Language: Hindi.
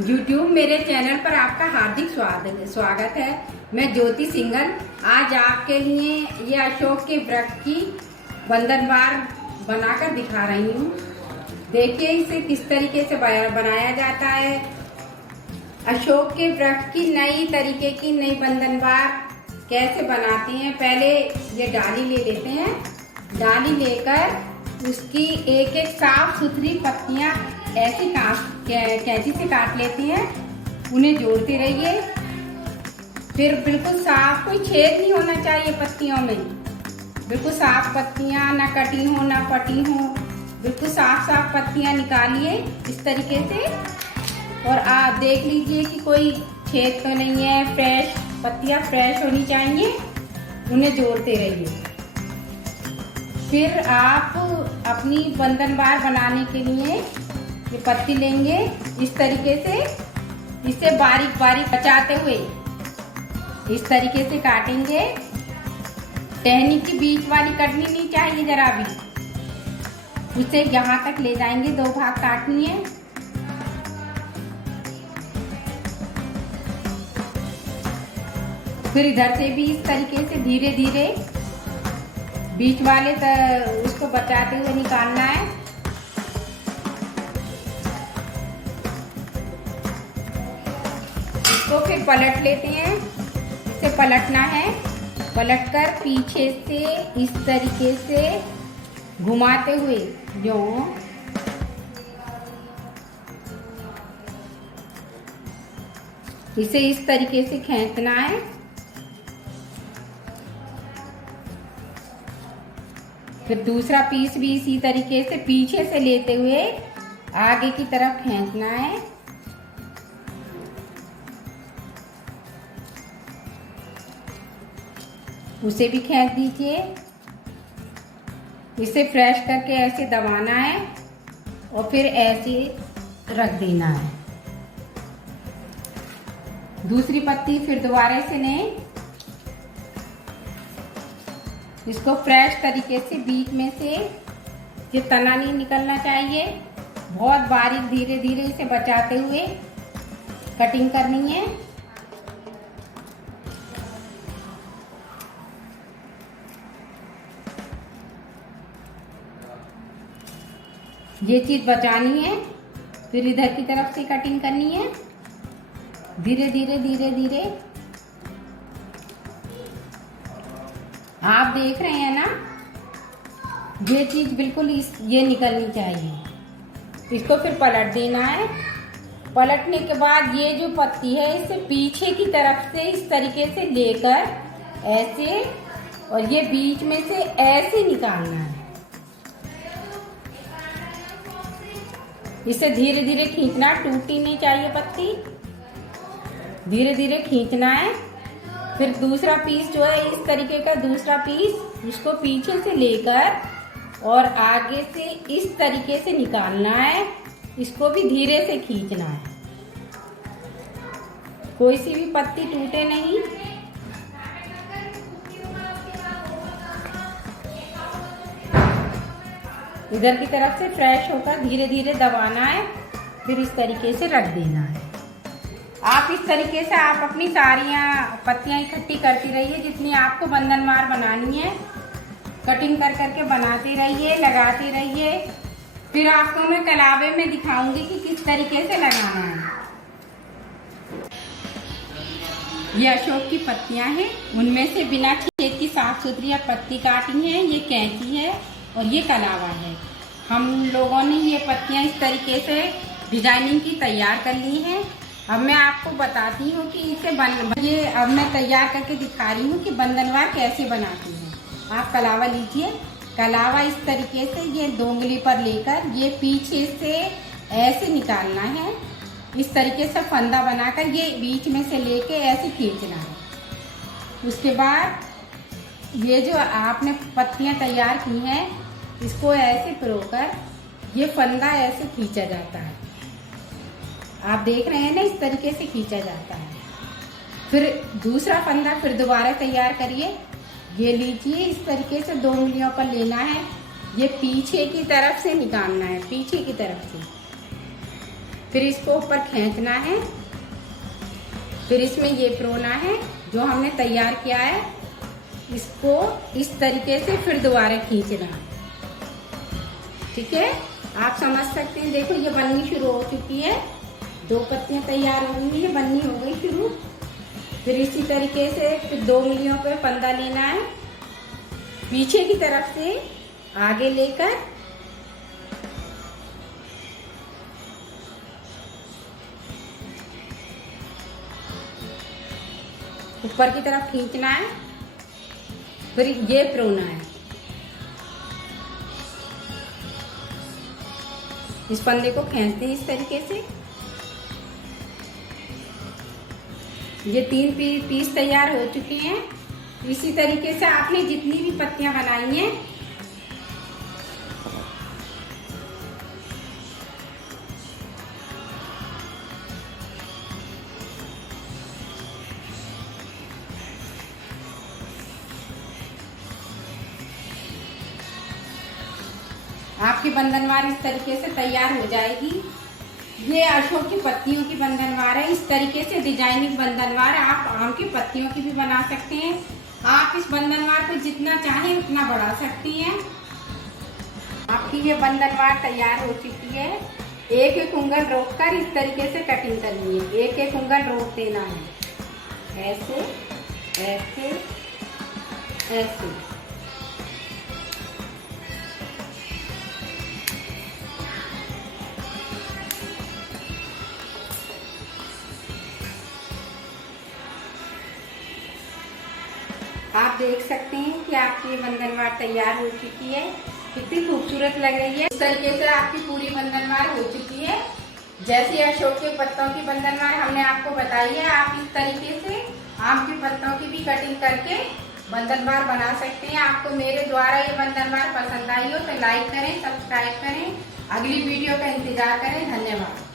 YouTube मेरे चैनल पर आपका हार्दिक स्वागत है। मैं ज्योति सिंघल आज आपके लिए ये अशोक के वृक्ष की बंधनवार बनाकर दिखा रही हूँ। देखिए इसे किस तरीके से बनाया जाता है। अशोक के वृक्ष की नई तरीके की नई बंधनवार कैसे बनाते हैं। पहले ये डाली ले लेते हैं। डाली लेकर उसकी एक एक साफ सुथरी पत्तियां ऐसे कैंची से काट लेते हैं। उन्हें जोड़ते रहिए। फिर बिल्कुल साफ, कोई छेद नहीं होना चाहिए पत्तियों में। बिल्कुल साफ पत्तियां, ना कटी हो ना फटी हो, बिल्कुल साफ साफ पत्तियां निकालिए इस तरीके से। और आप देख लीजिए कि कोई छेद तो नहीं है। फ्रेश पत्तियां फ्रेश होनी चाहिए। उन्हें जोड़ते रहिए। फिर आप अपनी बंधनवार बनाने के लिए ये पत्ती लेंगे इस तरीके से। इसे बारीक बारीक बचाते हुए इस तरीके से काटेंगे। टहनी की बीच वाली कटनी नहीं चाहिए जरा भी। इसे यहाँ तक ले जाएंगे। 2 भाग काटनी है। फिर इधर से भी इस तरीके से धीरे धीरे बीच वाले उसको बचाते हुए निकालना है। इसको फिर पलट लेते हैं। इसे पलटना है। पलटकर पीछे से इस तरीके से घुमाते हुए इसे इस तरीके से खींचना है। फिर दूसरा पीस भी इसी तरीके से पीछे से लेते हुए आगे की तरफ खींचना है। उसे भी खींच दीजिए। इसे फ्रेश करके ऐसे दबाना है और फिर ऐसे रख देना है। दूसरी पत्ती फिर दोबारा से लें। इसको फ्रेश तरीके से बीच में से ये तना नहीं निकलना चाहिए। बहुत बारीक धीरे धीरे इसे बचाते हुए कटिंग करनी है। ये चीज बचानी है। फिर इधर की तरफ से कटिंग करनी है। धीरे धीरे धीरे धीरे आप देख रहे हैं ना, ये चीज बिल्कुल ये निकलनी चाहिए। इसको फिर पलट देना है। पलटने के बाद ये जो पत्ती है इसे पीछे की तरफ से इस तरीके से लेकर ऐसे, और ये बीच में से ऐसे निकालना है। इसे धीरे धीरे खींचना, टूटनी नहीं चाहिए पत्ती। धीरे धीरे खींचना है। फिर दूसरा पीस जो है इस तरीके का दूसरा पीस, उसको पीछे से लेकर और आगे से इस तरीके से निकालना है। इसको भी धीरे से खींचना है। कोई सी भी पत्ती टूटे नहीं। इधर की तरफ से फ्रेश होकर धीरे धीरे दबाना है। फिर इस तरीके से रख देना है। आप इस तरीके से आप अपनी सारियां पत्तियां इकट्ठी करती रहिए। जितनी आपको बंधनवार बनानी है कटिंग कर करके बनाते रहिए, लगाते रहिए। फिर आपको मैं कलावे में दिखाऊंगी कि किस तरीके से लगाना है। ये अशोक की पत्तियां हैं। उनमें से बिना छेद की साफ सुथरी पत्ती काटी है। ये कैंची है और ये कलावा है। हम लोगों ने ये पत्तियां इस तरीके से डिजाइनिंग की तैयार कर ली है। अब मैं आपको बताती हूँ कि इसे अब मैं तैयार करके दिखा रही हूँ कि बंधनवार कैसे बनाती है। आप कलावा लीजिए। कलावा इस तरीके से ये 2 उंगली पर लेकर ये पीछे से ऐसे निकालना है। इस तरीके से फंदा बनाकर ये बीच में से लेके ऐसे खींचना है। उसके बाद ये जो आपने पत्तियां तैयार की हैं इसको ऐसे पिरोकर ये फंदा ऐसे खींचा जाता है। आप देख रहे हैं ना, इस तरीके से खींचा जाता है। फिर दूसरा फंदा फिर दोबारा तैयार करिए। ये लीजिए, इस तरीके से 2 उंगलियों पर लेना है। ये पीछे की तरफ से निकालना है, पीछे की तरफ से। फिर इसको ऊपर खींचना है, फिर इसमें ये परोना है जो हमने तैयार किया है, इसको इस तरीके से फिर दोबारा खींचना। ठीक है, आप समझ सकते हैं। देखो ये बननी शुरू हो चुकी है, 2 पत्तियां तैयार हो गई है, बननी हो गई शुरू। फिर इसी तरीके से फिर 2 उंगलियों पे फंदा लेना है, पीछे की तरफ से आगे लेकर ऊपर की तरफ खींचना है, फिर ये परोना है। इस फंदे को खींचते हैं इस तरीके से। ये 3 पीस तैयार हो चुके हैं। इसी तरीके से आपने जितनी भी पत्तियां बनाई हैं आपकी बंधनवार इस तरीके से तैयार हो जाएगी। ये अशोक की पत्तियों की बंधनवार है। इस तरीके से डिजाइनिंग बंधनवार आप आम की पत्तियों की भी बना सकते हैं। आप इस बंधनवार को जितना चाहें उतना बढ़ा सकती हैं। आपकी ये बंधनवार तैयार हो चुकी है। एक एक उंगल रोककर इस तरीके से कटिंग करनी है। एक एक उंगल रोक देना है, ऐसे ऐसे ऐसे। आप देख सकते हैं कि आपकी बंधनवार तैयार हो चुकी है, कितनी खूबसूरत लग रही है। इस तरीके से आपकी पूरी बंधनवार हो चुकी है। जैसे अशोक के पत्तों की बंधनवार हमने आपको बताई है, आप इस तरीके से आम के पत्तों की भी कटिंग करके बंधनवार बना सकते हैं। आपको मेरे द्वारा ये बंधनवार पसंद आई हो तो लाइक करें, सब्सक्राइब करें, अगली वीडियो का इंतजार करें। धन्यवाद।